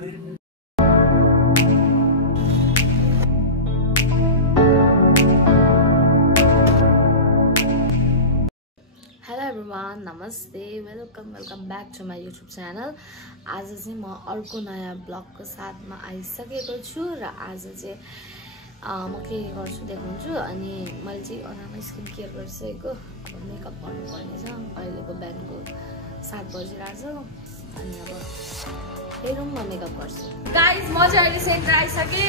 Hello everyone, namaste, welcome back to my YouTube channel. आज चाहिँ म अर्को नयाँ ब्लगको साथमा आइसकेको छु र आज चाहिँ म के गर्छु देखाउँछु। अनि मैले चाहिँ अनुहारमा स्किन केयर गरिसकेको, अब मेकअप गर्नुपर्ने छ। अहिलेको बिहानको 7 बजिरहेछ अनि अब हेरौँ म मेकअप गर्छु। गाइस म चाहिँ अहिले सेन्टर आइसके।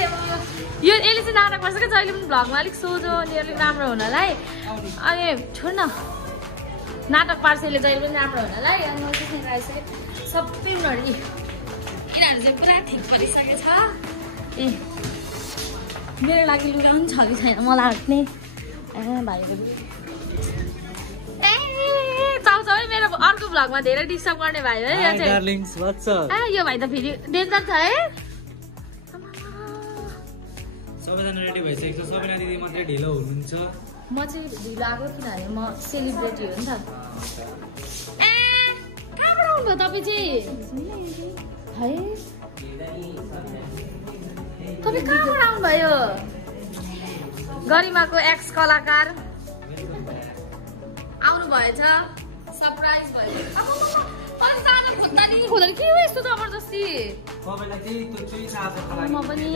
यो यसले चाहिँ नाटक गर्छ के जहिले पनि ब्लगमा अलिक सोझो अनि अलिक राम्रो हुनलाई। अनि छोड न नाटक पार्सेले जहिले पनि राम्रो हुनलाई। अनि म चाहिँ सेन्टर आइसके। सबै उनीहरू चाहिँ पुरा ठिक परिसकेको छ। ए मेरो लागि लुगा पनि छ कि छैन मलाई लाग्ने। भाइको चाउचाउ है मेरो अर्को भ्लगमा धेरै डिस्टर्ब गर्ने भाइ है। यो चाहिँ यो भाइ त फेरि डेन्जर छ है। सबैजना रेडी भइसकेको छ। सबैजना दिदी मात्रै ढिलो हुनुहुन्छ। म चाहिँ ढिलो आएको किनभने म सेलिब्रेटी हो नि त। कहाँबाट आउनुभयो तपाईँ चाहिँ? है तपाईँ कहाँबाट आउनुभयो? गरिमाको एक्स कलाकार आउनु भएछ। सरप्राइज भयो। के हो यस्तो जबरजस्ती? म पनि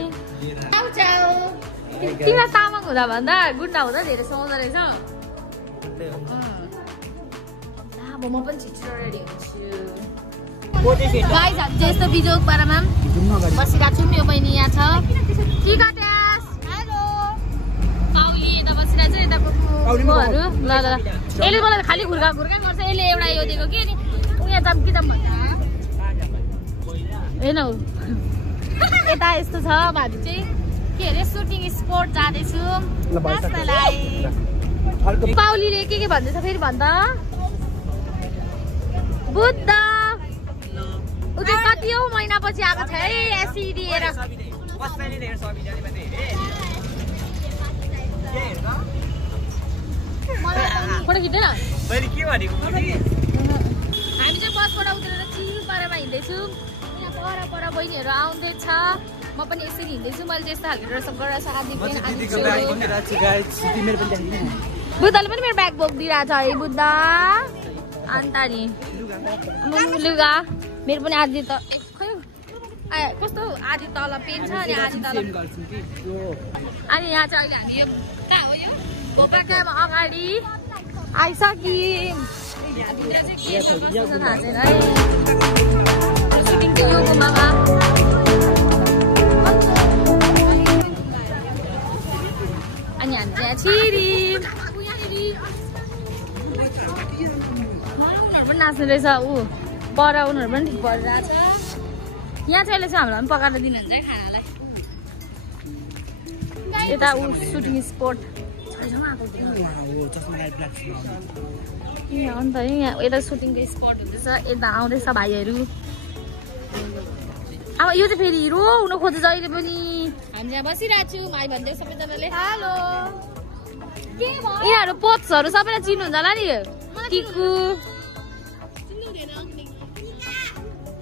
तिमीलाई तामाङ हुँदा भन्दा गुन्डा हुँदा धेरै सुहाउँदो रहेछ। अब म पनि छिटो रेडी हुन्छु। गाइस हामी चाहिँ यस्तो बिजोक बारेमा बसिरहेको छौँ। यो बहिनी यहाँ छ। टिका ट्यास हेलो पाउली यता बसिरहेको छ। यताको ल ल यसले मलाई खालि घुर्का घुर्का गर्छ। यसले एउटा यो दिएको कि उहाँ चम्की त भन्छ होइन हौ। यता यस्तो छ भाबी चाहिँ के अरे सुटिङ स्पोट जाँदैछु। पाउलीले के भन्दैछ फेरि भन्छ? बुद्ध उ चाहिँ कति हो महिनापछि आएको छ है एसी दिएर। फोटो खिच्दैन हामी चाहिँ बसबाट उत्रेर चिल पारेमा हिँड्दैछु। यहाँ पर बहिनीहरू आउँदैछ। म पनि यसरी हिँड्दैछु। मैले त्यस्तो खालको ड्रेसअप गरेर बुद्धले पनि मेरो ब्याग बोकिदिरहेको छ है बुद्ध। अन्त नि लुगा मेरो पनि आधी त खै कस्तो आधी तल पेन छ अनि आधी तल। अनि यहाँ चाहिँ अहिले हामी यो कहाँ हो यो गोपाकामा अगाडि आइसक्यौँ। भित्र चाहिँ के छ कस्तो छ थाहा छैन है। सुटिङ चाहिँ यो गुम्बामा। अनि हामी चाहिँ छिरी उनीहरू पनि नाच्ने रहेछ। ऊ पर उनीहरू पनि ठिक परिरहेछ। यहाँ चाहिँ अहिले चाहिँ हामीलाई पनि पकाएर दिनुहुन्छ है खानालाई। यता ऊ सुटिङ स्पोट अन्त यहाँ यता सुटिङको स्पट हुँदैछ। यता आउँदैछ भाइहरू। अब यो चाहिँ फेरि हिरो हुन खोज्छ जहिले पनि। हामी यहाँ बसिरहेको छौँ। भाइ भन्दै सबैजनाले हेलो। यिनीहरू पोप्सहरू सबैलाई चिन्नुहुन्छ होला नि। किकु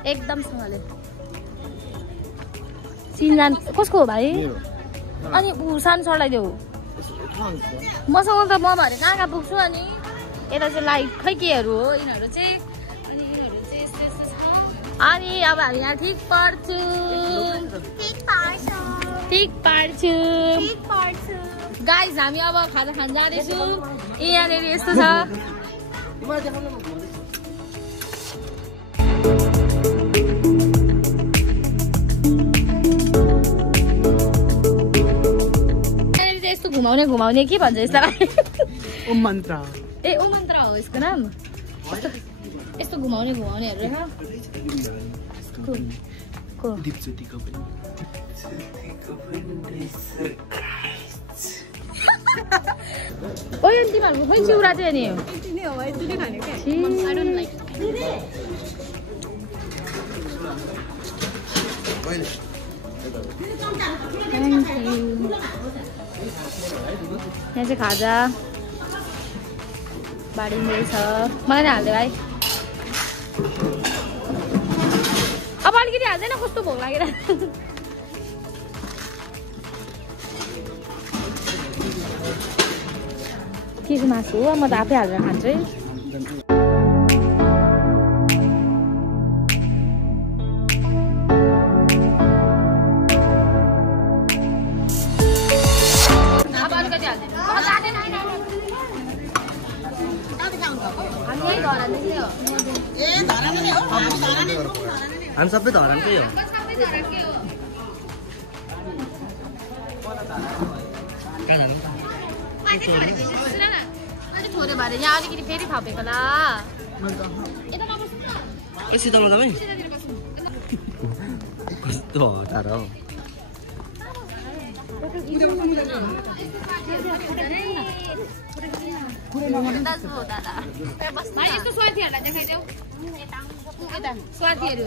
एकदमसँगले चिनजान कसको हो भाइ? अनि ऊ सानो चढाइदेऊ मसँग त। म भरे कहाँ पुग्छु। अनि यता चाहिँ लाइक खै केहरू हो यिनीहरू चाहिँ। अनि यिनीहरू चाहिँ यस्तो यस्तो छ। अनि अब हामी यहाँ ठिक पार्छु। गाइस हामी अब खाजा खान जाँदैछौँ। यहाँनिर यस्तो छ। यस्तो घुमाउने के भन्छ यसलाई? ओम मन्त्र। ए ओम मन्त्र हो यसको नाम। यस्तो घुमाउनेहरू ओ यो तिमीहरूको खै चिउरा चाहिँ नि यहाँ चाहिँ खाजा बाँडिँदैछ। मलाई नै हाल्दै भाइ। अब अलिकति हाल्दैन कस्तो भोक लागेर के चाहिँ मासु हो म त आफै हालेर खान्छु है हामी सबै धरानकै हो थोरै भएर यहाँ अलिकति फेरि थपेको ला शीतलमा तपाईँ कस्तो हतार हो स्वार्थीहरू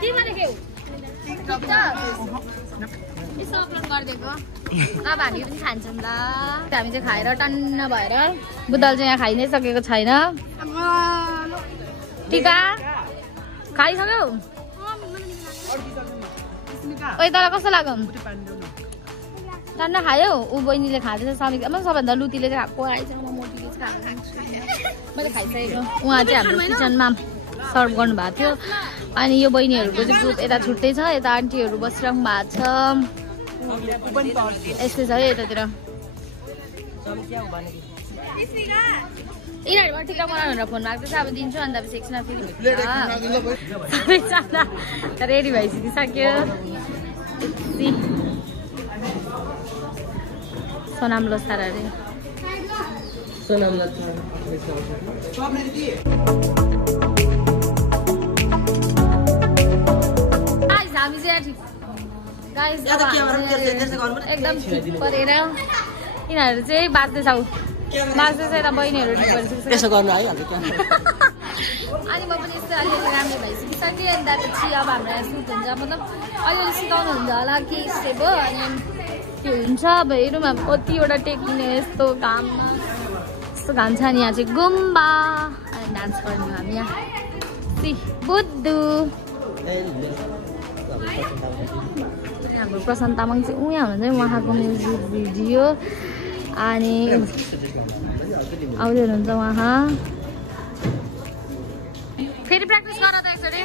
के भनेको यसो अपलोड गरिदिएको अब हामी पनि खान्छौँ ल हामी चाहिँ खाएर टन्न भएर बुदल चाहिँ यहाँ खाइ नै सकेको छैन टिका खाइसक्यौ ओइ तँलाई कस्तो लाग्यो टन्न खायो ऊ बहिनीले खाँदैछ समीक्षा सबभन्दा लुतीले चाहिँ खाएको आइछ मोटीले चाहिँ खाएको मैले खाइसकेको उहाँ चाहिँ हाम्रो किचनमा सर्भ गर्नुभएको थियो अनि यो बहिनीहरूको चाहिँ ग्रुप यता छुट्टै छ यता आन्टीहरू बसिरहनु भएको छ यस्तै छ है यतातिर यिनीहरूबाट टिका बनाउनु भनेर फोन भएको छ अब दिन्छु अन्त अब एकछिन फेरि सबैजना रेडी भइसकिसक्यो सोनाम लोसार अरे सोनाम लोसार हामी चाहिँ एकदम ठिक परेर यिनीहरू चाहिँ बाँच्दैछौ बाँच्दैछ यता बहिनीहरू ठिक भइसक्यो अनि म पनि यस्तो अलिअलि राम्रो भइसकिसकेँ अनि त्यसपछि अब हाम्रो यहाँ सुट हुन्छ मतलब अलिअलि सिकाउनु हुन्छ होला के स्टेप हो अनि त्यो हुन्छ अब हेरौँ अब कतिवटा टेकिने यस्तो घाममा यस्तो घाम छ अनि यहाँ चाहिँ गुम्बा अनि डान्स गर्नु हामी यहाँ बुद्धु हाम्रो प्रशान्त तामाङ चाहिँ उहाँ हुनुहुन्छ उहाँको म्युजिक भिडियो अनि आउँदै हुनुहुन्छ उहाँ फेरि प्र्याक्टिस गर त एकचोटि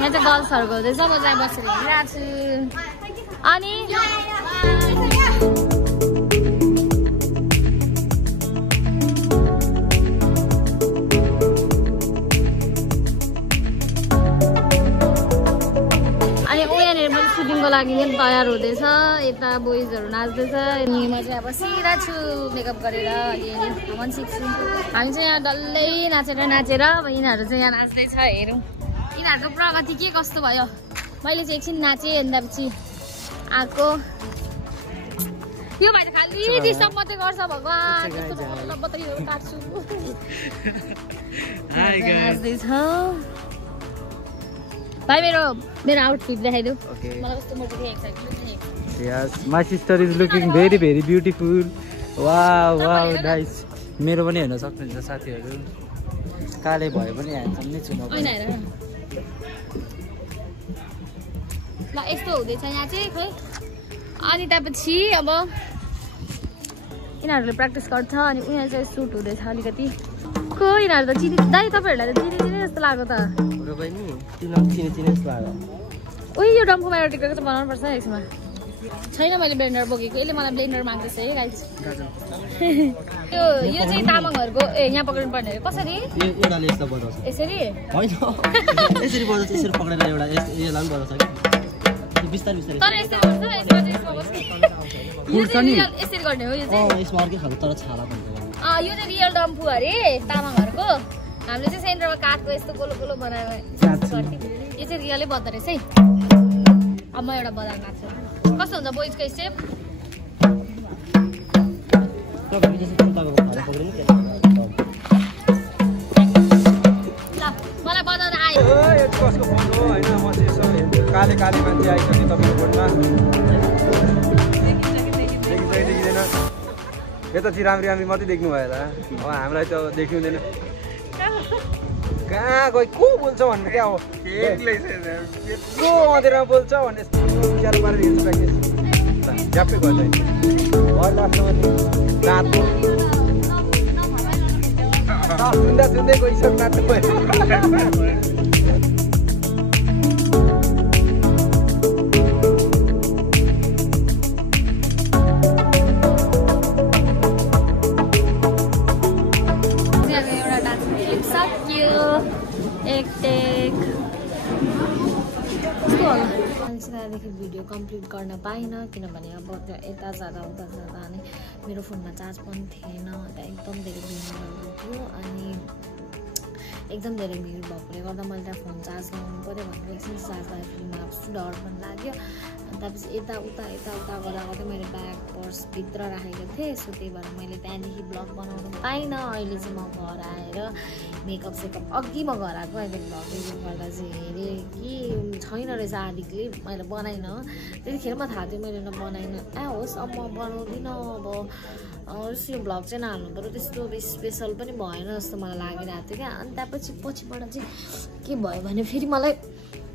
यहाँ चाहिँ गर्ल्सहरूको हुँदैछ म चाहिँ बसेर हेरिरहेको छु अनि उनीहरू पनि सुटिङको लागि पनि तयार हुँदैछ यता बोइजहरू नाच्दैछ अनि म चाहिँ अब सिधा छु मेकअप गरेर अलिअलि मन सिक्छु हामी चाहिँ यहाँ डल्लै नाचेर अब यिनीहरू चाहिँ यहाँ नाच्दैछ हेरौँ यिनीहरूको प्रगति के कस्तो भयो मैले चाहिँ एकछिन नाचेँ अनि त्यसपछि आएको यो भाइ त खालि डिस्टर्ब मात्रै गर्छ भगवान् बत्तीहरू काट्छु नाच्दैछ भाइ मेरो आउटफिट देखाइदेऊ मलाई कस्तो मोटो excited Yes, my sister is looking very beautiful. Wow, nice. मेरो पनि हेर्न सक्नुहुन्छ साथीहरू काले भए पनि ह्यान्डसम नै छु म पनि ल यस्तो हुँदैछ यहाँ चाहिँ खै अनि त्यसपछि अब यिनीहरूले प्र्याक्टिस गर्छ अनि उनीहरू चाहिँ सुट हुँदैछ अलिकति को यिनीहरू त चिनी दाइ तपाईँहरूलाई त चिने जस्तो लाग्यो त उही यो डम्फुमा एउटा टिकटको चाहिँ बनाउनु पर्छ यसमा छैन मैले ब्लेन्डर बोकेको यसले मलाई ब्लेन्डर माग्दैछ है गाइस यो चाहिँ तामाङहरूको यहाँ पक्रिनु पर्ने हो कसरी यसरी तर यसरी गर्ने हो यो चाहिँ रियल डम्फु अरे तामाङहरूको हामीले चाहिँ सेन्टरमा काठको यस्तो गोलो गोलो बनाएर यो चाहिँ रियलै बद्दो रहेछ है अब म एउटा बजाएर नाच्छु कस्तो हुन्छ बोइजको स्टेप मलाई बनाउन आयो कसको फोन हो होइन म चाहिँ यसो काले काले मान्छे आइसक्यो तपाईँको फोनमा देखिँदैन यतातिर राम्री मात्रै देख्नु भयो त अब हामीलाई त देखिँदैन कहाँ गयो को बोल्छ भन्ने क्या हो को अँधेरमा बोल्छ भन्ने यस्तो विचार पारेर हिँड्छु प्र्याक्टिस झ्याप्पै गर्छ दाँतको सुन्दै गइसक्नु नाच्नु भयो त्यहाँदेखि भिडियो कम्प्लिट गर्न पाइनँ किनभने अब यता जाँदा उता जाँदा अनि मेरो फोनमा चार्ज पनि थिएन त्यहाँ एकदम धेरै भिड भएको थियो अनि एकदम धेरै भिड भएकोले गर्दा मैले त्यहाँ फोन चार्ज लगाउनु पऱ्यो भनेर एकछिन चार्ज गर्दाखेरि मलाई कस्तो डर पनि लाग्यो अनि त्यसपछि यताउता गर्दा गर्दै मैले ब्याग पर्स भित्र राखेको थिएँ सो त्यही भएर मैले त्यहाँदेखि ब्लग बनाउनु पाइनँ अहिले चाहिँ म घर आएर मेकअप सेकअप अघि म घर आएको अहिले भ्लग एडिट गर्दा चाहिँ हेरेँ कि छैन रहेछ आधी क्लिप मैले बनाइनँ त्यतिखेर म थाहा थियो मैले बनाइनँ होस् अब म बनाउँदिनँ अब यो भ्लग चाहिँ नहाल्नु पऱ्यो त्यस्तो स्पेसल पनि भएन जस्तो मलाई लागिरहेको थियो क्या अनि त्यहाँपछि पछिबाट चाहिँ के भयो भने फेरि मलाई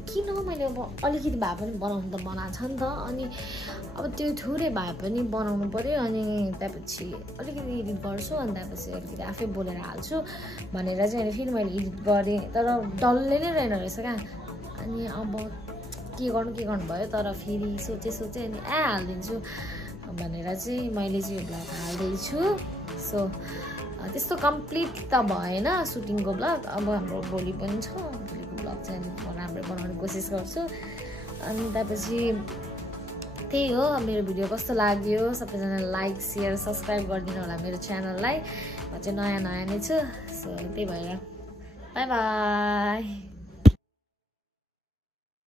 किन मैले अब अलिकति भए पनि बनाउनु त बनाएको छ नि त अनि अब त्यो थोरै भए पनि बनाउनु पऱ्यो अनि त्यहाँपछि अलिकति एडिट गर्छु अनि त्यहाँपछि अलिकति आफै बोलेर हाल्छु भनेर चाहिँ फेरि मैले एडिट गरेँ तर डल्लै नै रहेन रहेछ क्या अनि अब के गर्नु भयो तर फेरि सोचेँ अनि हालिदिन्छु भनेर चाहिँ मैले चाहिँ यो भ्लग हाल्दैछु सो त्यस्तो कम्प्लिट त भएन सुटिङको भ्लग अब हाम्रो भोलि पनि छ भोलिको भ्लग चाहिँ म राम्रो बनाउने कोसिस गर्छु अनि त्यसपछि त्यही हो मेरो भिडियो कस्तो लाग्यो सबैजना लाइक सेयर सब्सक्राइब गरिदिनु होला मेरो च्यानललाई म चाहिँ नयाँ नै छु सो त्यही भएर बाई बाई